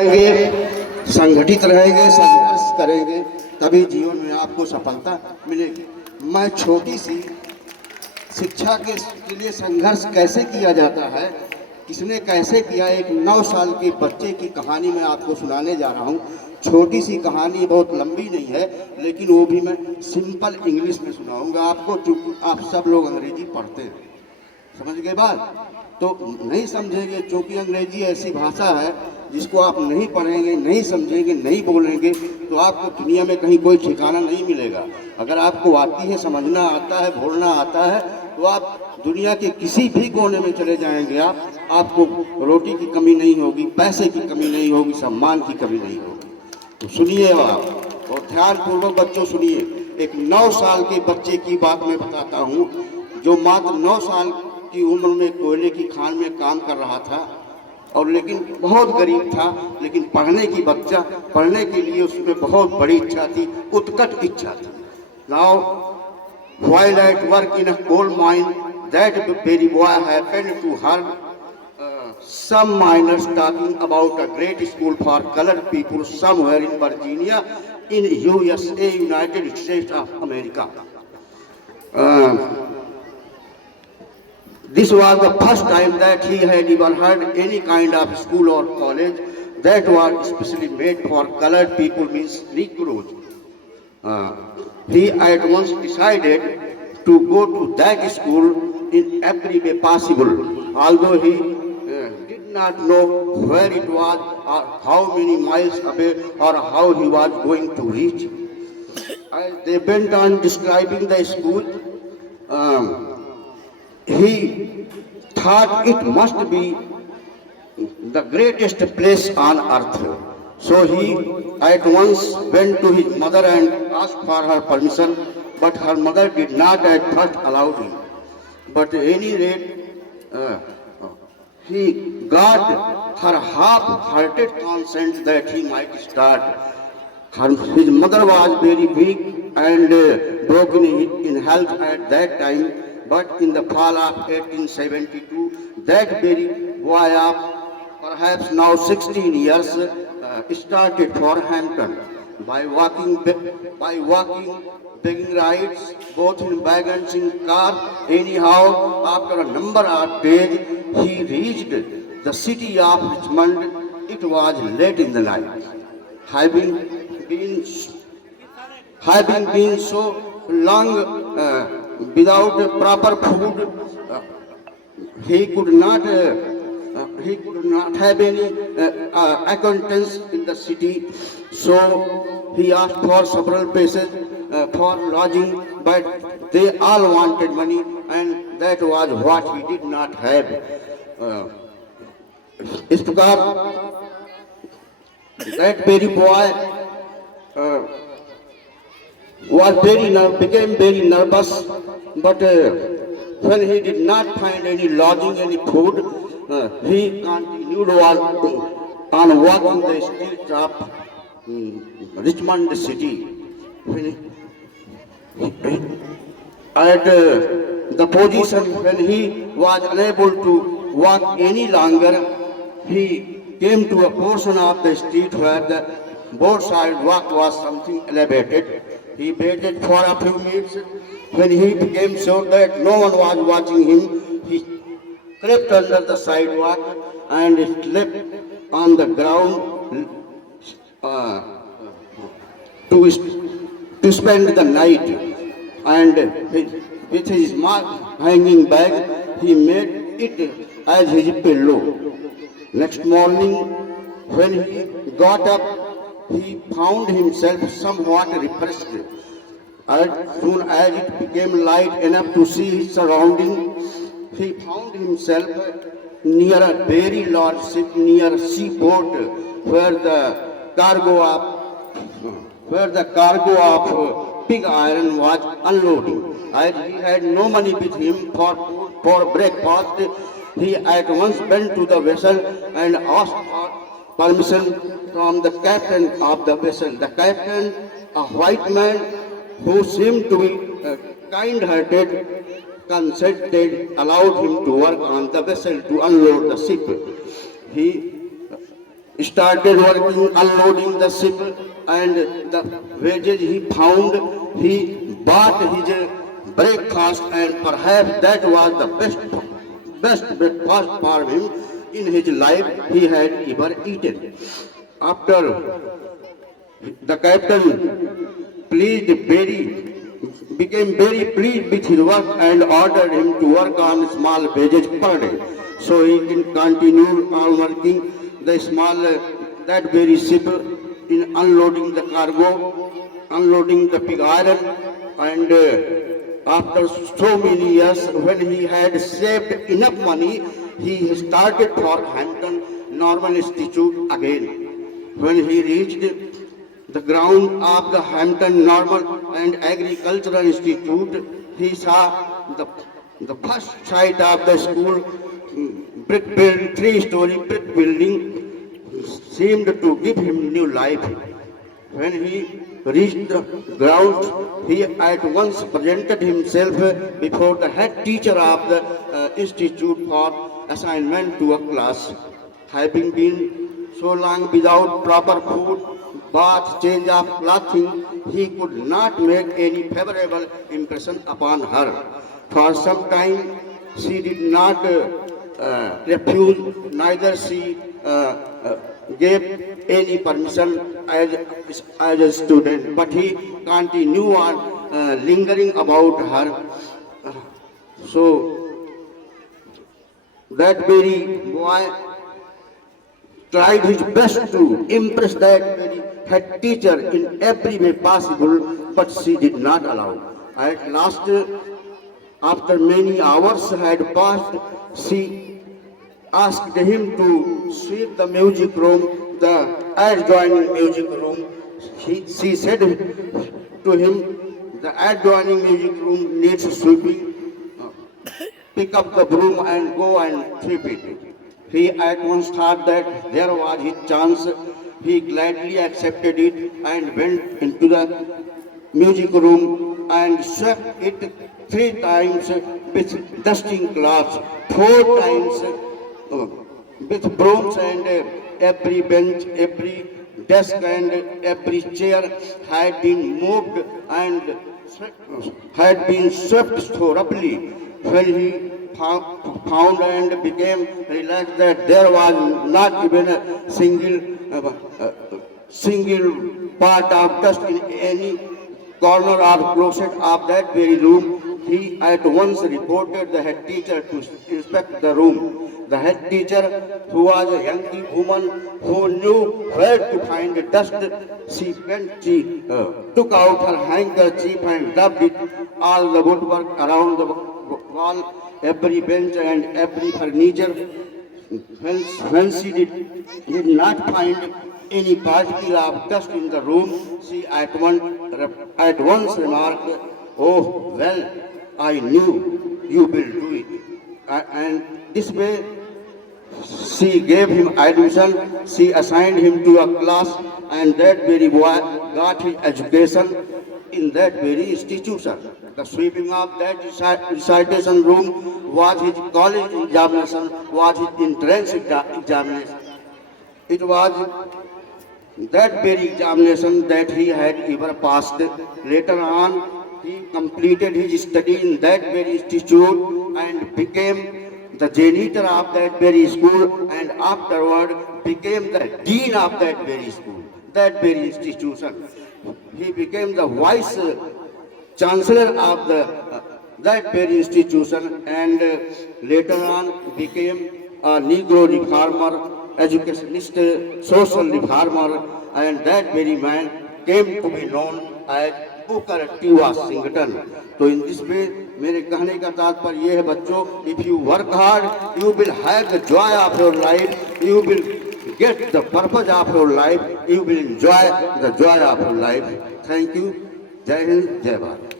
रहेंगे, संगठित रहेंगे, संघर्ष करेंगे, तभी जीवन में आपको सफलता मिलेगी। मैं छोटी सी शिक्षा के लिए संघर्ष कैसे किया जाता है, किसने कैसे किया, एक 9 साल के बच्चे की कहानी मैं आपको सुनाने जा रहा हूँ। छोटी सी कहानी, बहुत लंबी नहीं है, लेकिन वो भी मैं सिंपल इंग्लिश में सुनाऊंगा आपको, क्योंकि आप सब लोग अंग्रेजी पढ़ते हैं। समझ गए बात? तो नहीं समझेंगे, क्योंकि अंग्रेजी ऐसी भाषा है जिसको आप नहीं पढ़ेंगे, नहीं समझेंगे, नहीं बोलेंगे तो आपको दुनिया में कहीं कोई ठिकाना नहीं मिलेगा। अगर आपको आती है, समझना आता है, बोलना आता है, तो आप दुनिया के किसी भी कोने में चले जाएंगे, आपको रोटी की कमी नहीं होगी, पैसे की कमी नहीं होगी, सम्मान की कमी नहीं होगी। तो सुनिए आप, और ध्यानपूर्वक बच्चों सुनिए। एक 9 साल के बच्चे की बात मैं बताता हूँ, जो मात्र 9 साल की उम्र में कोयले की खान में काम कर रहा था, और लेकिन बहुत गरीब था, लेकिन पढ़ने के लिए उसमें बहुत बड़ी इच्छा थी, उत्कट इच्छा थी। Now while at work in a coal mine, that very boy happened to hear some miners talking about a great school for colored people somewhere in Virginia in USA, United States of America. This was the first time that he had ever heard any kind of school or college that was specially made for colored people, means Negroes. He at once decided to go to that school in every way possible, although he did not know where it was or how many miles away or how he was going to reach. As they went on describing the school, he thought it must be the greatest place on earth. So he at once went to his mother and asked for her permission, but her mother did not at first allow him. But at any rate, he got her half-hearted consent that he might start. His mother was very weak and broken in health at that time, but in the fall of 1872, that very boy of perhaps now 16 years started for Hampton by walking, begging rides, both in wagons, in car. Anyhow, after a number of days, he reached the city of Richmond. It was late in the night. Having been so long without proper food, he could not have any acquaintance in the city. So he asked for several places for lodging, but they all wanted money, and that was what he did not have. इस प्रकार that very boy became very nervous, but when he did not find any lodging, any food, he continued on walking the streets of Richmond city. At the position when he was unable to walk any longer, he came to a portion of the street where the both side walk was something elevated. He waited for a few minutes. When he became sure that no one was watching him, he crept under the sidewalk and slept on the ground to spend the night. And with his hanging bag, he made it as his pillow. Next morning, when he got up, he found himself somewhat refreshed. As soon as it became light enough to see his surroundings, he found himself near a very large ship, near a seaport, where the cargo of pig iron was unloading. As he had no money with him for breakfast, he at once went to the vessel and asked for permission from the captain of the vessel. The captain, a white man who seemed to be kind-hearted, consented, allowed him to work on the vessel to unload the ship. He started working unloading the ship, and the wages he found, he bought his breakfast, and perhaps that was the best breakfast for him in his life he had ever eaten. After the captain became very pleased with his work and ordered him to work on small wages per day. So he continued on working the that very ship in unloading the cargo, unloading the pig iron, and after so many years, when he had saved enough money, he started for Hampton Normal Institute again. When he reached the ground of the Hampton Normal and Agricultural Institute, he saw the first sight of the school, three-story brick building, seemed to give him new life. When he reached the ground, he at once presented himself before the head teacher of the institute for assignment to a class. Having been so long without proper food, bath, change of clothing, he could not make any favorable impression upon her. For some time, she did not refuse, neither she gave any permission as a student, but he continued on lingering about her. So that very boy tried his best to impress that very head teacher in every way possible, but she did not allow. At last, after many hours had passed, she asked him to sweep the music room, the adjoining music room. She said to him, the adjoining music room needs sweeping. Pick up the broom and go and sweep it. He at once thought that there was his chance. He gladly accepted it and went into the music room and swept it 3 times with dusting cloths, 4 times with brooms, and every bench, every desk and every chair had been moved and had been swept thoroughly. When he found and became relaxed that there was not even a single part of dust in any corner or closet of that very room, he at once reported the head teacher to inspect the room. The head teacher, who was a young woman who knew where to find dust, she took out her handkerchief and rubbed it all the woodwork around the wall, every bench and every furniture. When she did not find any particle of dust in the room, she at once remarked, "Oh, well, I knew you will do it." And this way, she gave him admission, she assigned him to a class, and that very boy got his education in that very institution. The sweeping of that recitation room was his college examination, was his entrance examination. It was that very examination that he had ever passed. Later on, he completed his study in that very institute and became the janitor of that very school, and afterward became the dean of that very school, that very institution. He became the vice chancellor of that very institution, and later on became a Negro reformer, educationist, social reformer, and that very man came to be known as Booker T. Washington. तो in this way मेरे कहने का तात्पर्य ये है बच्चों, if you work hard, you will have the joy of your life, you will get the purpose of your life, you will enjoy the joy of your life. Thank you. जय हिंद, जय भारत.